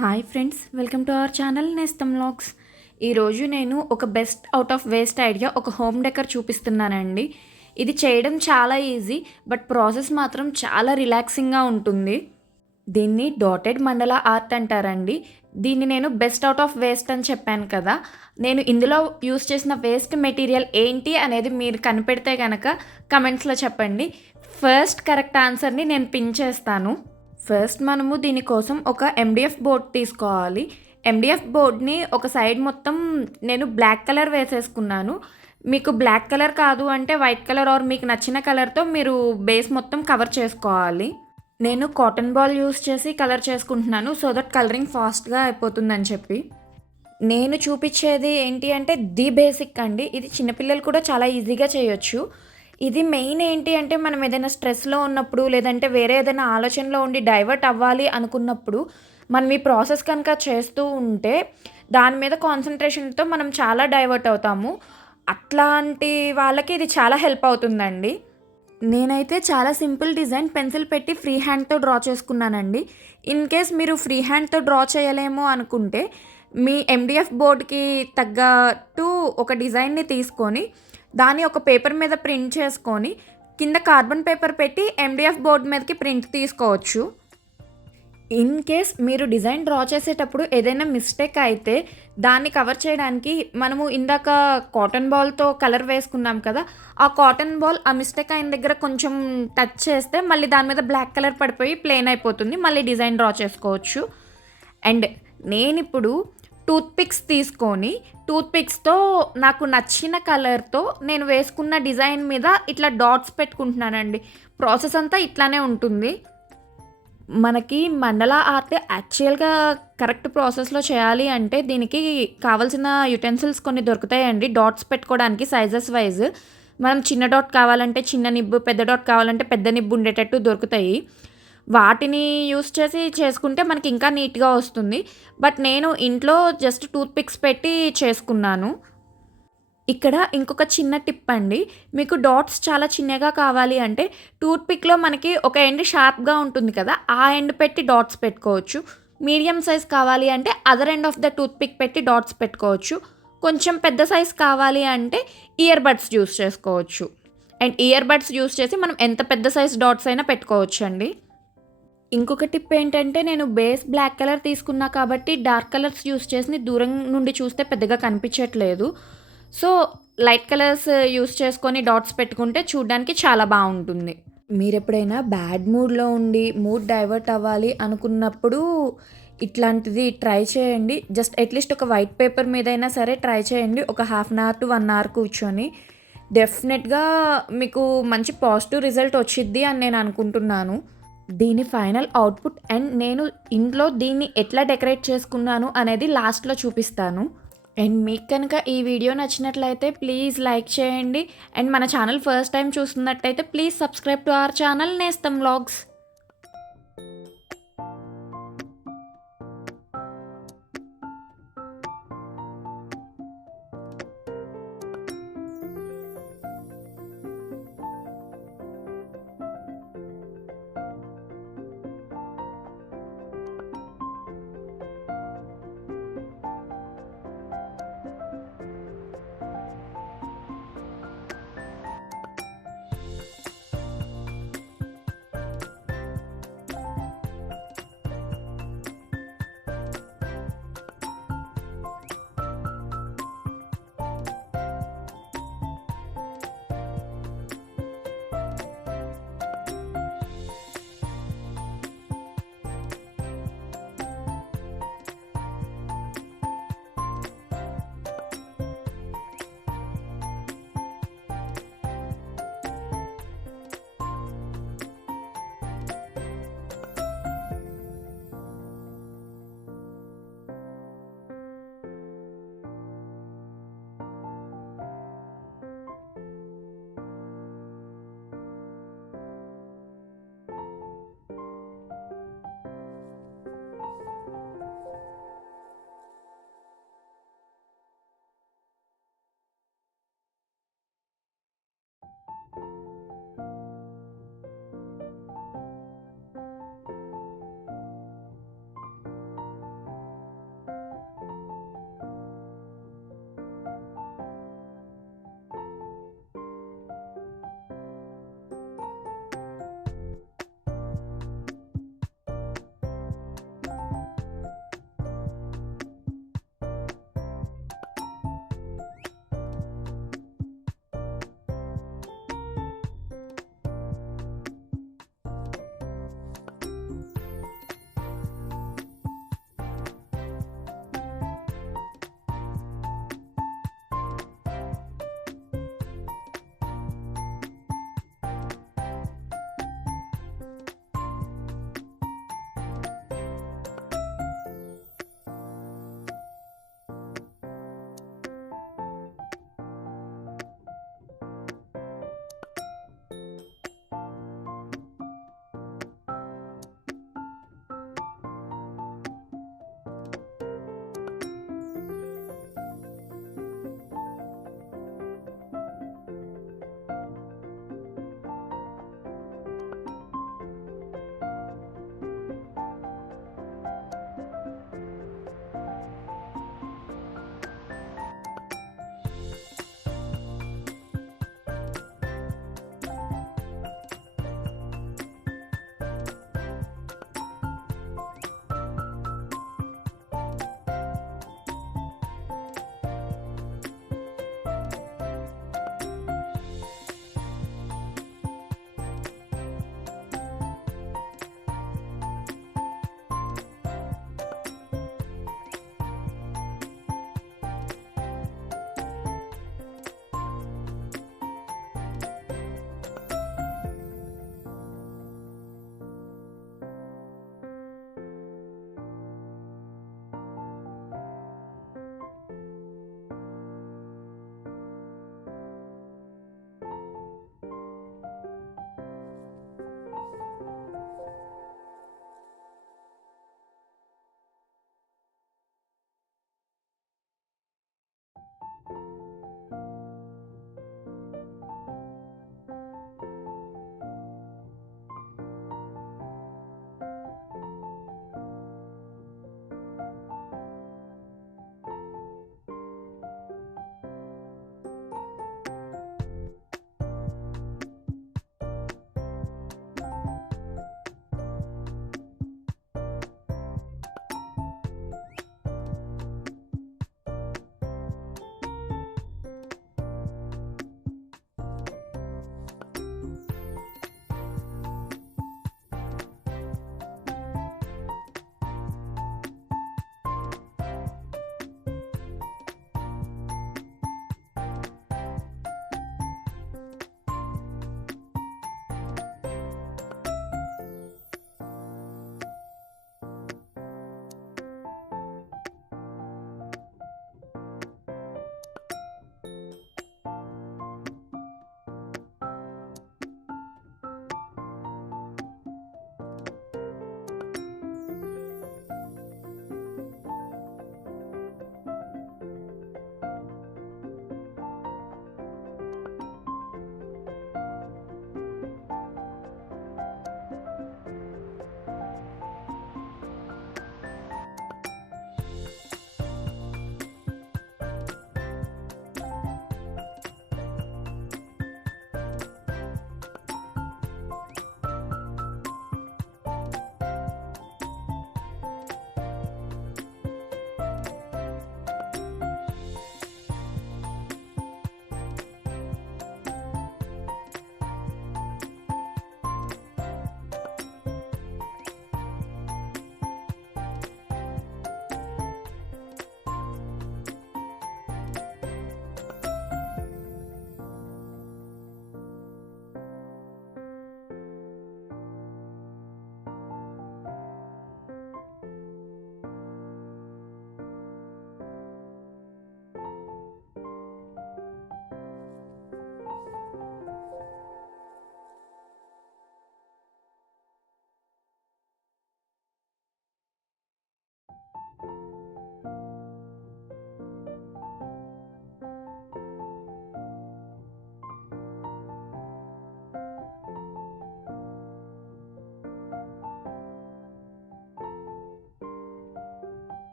Hi friends, welcome to our channel నేస్తం vlogs. ఈరోజు నేను ఒక best out of waste idea ఒక హోమ్ డెకర్ చూపిస్తున్నానండి. ఇది చేయడం చాలా ఈజీ, బట్ ప్రాసెస్ మాత్రం చాలా రిలాక్సింగ్గా ఉంటుంది. దీన్ని డాటెడ్ మండలా ఆర్ట్ అంటారండి. దీన్ని నేను బెస్ట్ అవుట్ ఆఫ్ వేస్ట్ అని చెప్పాను కదా. నేను ఇందులో యూస్ చేసిన వేస్ట్ మెటీరియల్ ఏంటి అనేది మీరు కనిపెడితే కనుక కమెంట్స్లో చెప్పండి. ఫస్ట్ కరెక్ట్ ఆన్సర్ని నేను పిన్ చేస్తాను. ఫస్ట్ మనము దీనికోసం ఒక ఎండిఎఫ్ బోర్డ్ తీసుకోవాలి. ఎండిఎఫ్ బోర్డ్ని ఒక సైడ్ మొత్తం నేను బ్లాక్ కలర్ వేసేసుకున్నాను. మీకు బ్లాక్ కలర్ కాదు అంటే వైట్ కలర్ ఆర్ మీకు నచ్చిన కలర్తో మీరు బేస్ మొత్తం కవర్ చేసుకోవాలి. నేను కాటన్ బాల్ యూస్ చేసి కలర్ చేసుకుంటున్నాను, సో దట్ కలరింగ్ ఫాస్ట్గా అయిపోతుందని చెప్పి. నేను చూపించేది ఏంటి అంటే ది బేసిక్ అండి. ఇది చిన్నపిల్లలు కూడా చాలా ఈజీగా చేయొచ్చు. ఇది మెయిన్ ఏంటి అంటే మనం ఏదైనా స్ట్రెస్లో ఉన్నప్పుడు లేదంటే వేరే ఏదైనా ఆలోచనలో ఉండి డైవర్ట్ అవ్వాలి అనుకున్నప్పుడు మనం ఈ ప్రాసెస్ కనుక చేస్తూ ఉంటే దాని మీద కాన్సన్ట్రేషన్తో మనం చాలా డైవర్ట్ అవుతాము. అట్లాంటి వాళ్ళకి ఇది చాలా హెల్ప్ అవుతుందండి. నేనైతే చాలా సింపుల్ డిజైన్ పెన్సిల్ పెట్టి ఫ్రీ హ్యాండ్తో డ్రా చేసుకున్నానండి. ఇన్ కేస్ మీరు ఫ్రీ హ్యాండ్తో డ్రా చేయలేము అనుకుంటే మీ ఎండిఎఫ్ బోర్డ్కి తగ్గట్టు ఒక డిజైన్ని తీసుకొని దాన్ని ఒక పేపర్ మీద ప్రింట్ చేసుకొని కింద కార్బన్ పేపర్ పెట్టి ఎండిఎఫ్ బోర్డ్ మీదకి ప్రింట్ తీసుకోవచ్చు. ఇన్ కేస్ మీరు డిజైన్ డ్రా చేసేటప్పుడు ఏదైనా మిస్టేక్ అయితే దాన్ని కవర్ చేయడానికి మనము ఇందాక కాటన్ బాల్తో కలర్ వేసుకున్నాం కదా, ఆ కాటన్ బాల్ ఆ మిస్టేక్ అయిన దగ్గర కొంచెం టచ్ చేస్తే మళ్ళీ దాని మీద బ్లాక్ కలర్ పడిపోయి ప్లెయిన్ అయిపోతుంది, మళ్ళీ డిజైన్ డ్రా చేసుకోవచ్చు. అండ్ నేనిప్పుడు టూత్ పిక్స్ తీసుకొని టూత్ పిక్స్తో నాకు నచ్చిన కలర్తో నేను వేసుకున్న డిజైన్ మీద ఇట్లా డాట్స్ పెట్టుకుంటున్నానండి. ప్రాసెస్ అంతా ఇట్లానే ఉంటుంది. మనకి మండలా ఆర్ట్ యాక్చువల్గా కరెక్ట్ ప్రాసెస్లో చేయాలి అంటే దీనికి కావాల్సిన యుటెన్సిల్స్ కొన్ని దొరుకుతాయండి డాట్స్ పెట్టుకోవడానికి సైజెస్ వైజ్. మనం చిన్న డాట్ కావాలంటే చిన్న నిబ్బు, పెద్ద డాట్ కావాలంటే పెద్ద నిబ్బు ఉండేటట్టు దొరుకుతాయి. వాటిని యూస్ చేసి చేసుకుంటే మనకి ఇంకా నీట్గా వస్తుంది. బట్ నేను ఇంట్లో జస్ట్ టూత్ పిక్స్ పెట్టి చేసుకున్నాను. ఇక్కడ ఇంకొక చిన్న టిప్ అండి. మీకు డాట్స్ చాలా చిన్నగా కావాలి అంటే టూత్ పిక్లో మనకి ఒక ఎండ్ షార్ప్గా ఉంటుంది కదా, ఆ ఎండ్ పెట్టి డాట్స్ పెట్టుకోవచ్చు. మీడియం సైజ్ కావాలి అంటే other end of the toothpick పెట్టి డాట్స్ పెట్టుకోవచ్చు. కొంచెం పెద్ద సైజ్ కావాలి అంటే ఇయర్ బడ్స్ యూస్ చేసుకోవచ్చు. అండ్ ఇయర్ బడ్స్ యూస్ చేసి మనం ఎంత పెద్ద సైజ్ డాట్స్ అయినా పెట్టుకోవచ్చు అండి. ఇంకొక టిప్ ఏంటంటే నేను బేస్ బ్లాక్ కలర్ తీసుకున్నా కాబట్టి డార్క్ కలర్స్ యూస్ చేసి దూరం నుండి చూస్తే పెద్దగా కనిపించట్లేదు. సో లైట్ కలర్స్ యూస్ చేసుకొని డాట్స్ పెట్టుకుంటే చూడడానికి చాలా బాగుంటుంది. మీరు ఎప్పుడైనా బ్యాడ్ మూడ్లో ఉండి మూడ్ డైవర్ట్ అవ్వాలి అనుకున్నప్పుడు ఇట్లాంటిది ట్రై చేయండి. జస్ట్ అట్లీస్ట్ ఒక వైట్ పేపర్ మీదైనా సరే ట్రై చేయండి. ఒక half an hour to 1 hour కూర్చొని డెఫినెట్గా మీకు మంచి పాజిటివ్ రిజల్ట్ వచ్చిద్ది అని నేను అనుకుంటున్నాను. దీని ఫైనల్ అవుట్పుట్ అండ్ నేను ఇంట్లో దీన్ని ఎట్లా డెకరేట్ చేసుకున్నాను అనేది లాస్ట్లో చూపిస్తాను. అండ్ మీకు కనుక ఈ వీడియో నచ్చినట్లయితే ప్లీజ్ లైక్ చేయండి. అండ్ మన ఛానల్ ఫస్ట్ టైం చూస్తున్నట్టయితే please subscribe to our channel నేస్తం వ్లాగ్స్.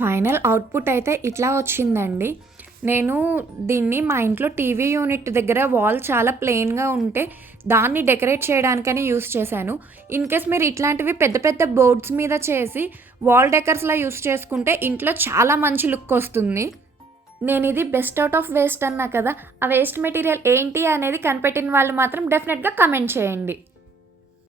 ఫైనల్ అవుట్పుట్ అయితే ఇట్లా వచ్చిందండి. నేను దీన్ని మా ఇంట్లో టీవీ యూనిట్ దగ్గర వాల్ చాలా ప్లెయిన్‌గా ఉంటే దాన్ని డెకరేట్ చేయడానికని యూజ్ చేశాను. ఇన్‌కేస్ మీరు ఇట్లాంటివి పెద్ద పెద్ద బోర్డ్స్ మీద చేసి వాల్ డెకర్స్‌లా యూజ్ చేసుకుంటే ఇంట్లో చాలా మంచి లుక్ వస్తుంది. నేనిది బెస్ట్ ఔట్ ఆఫ్ వేస్ట్ అన్నా కదా! ఆ వేస్ట్ మెటీరియల్ ఏంటి అనేది కనిపెట్టిన వాళ్ళు మాత్రం డెఫినెట్‌గా కామెంట్ చేయండి.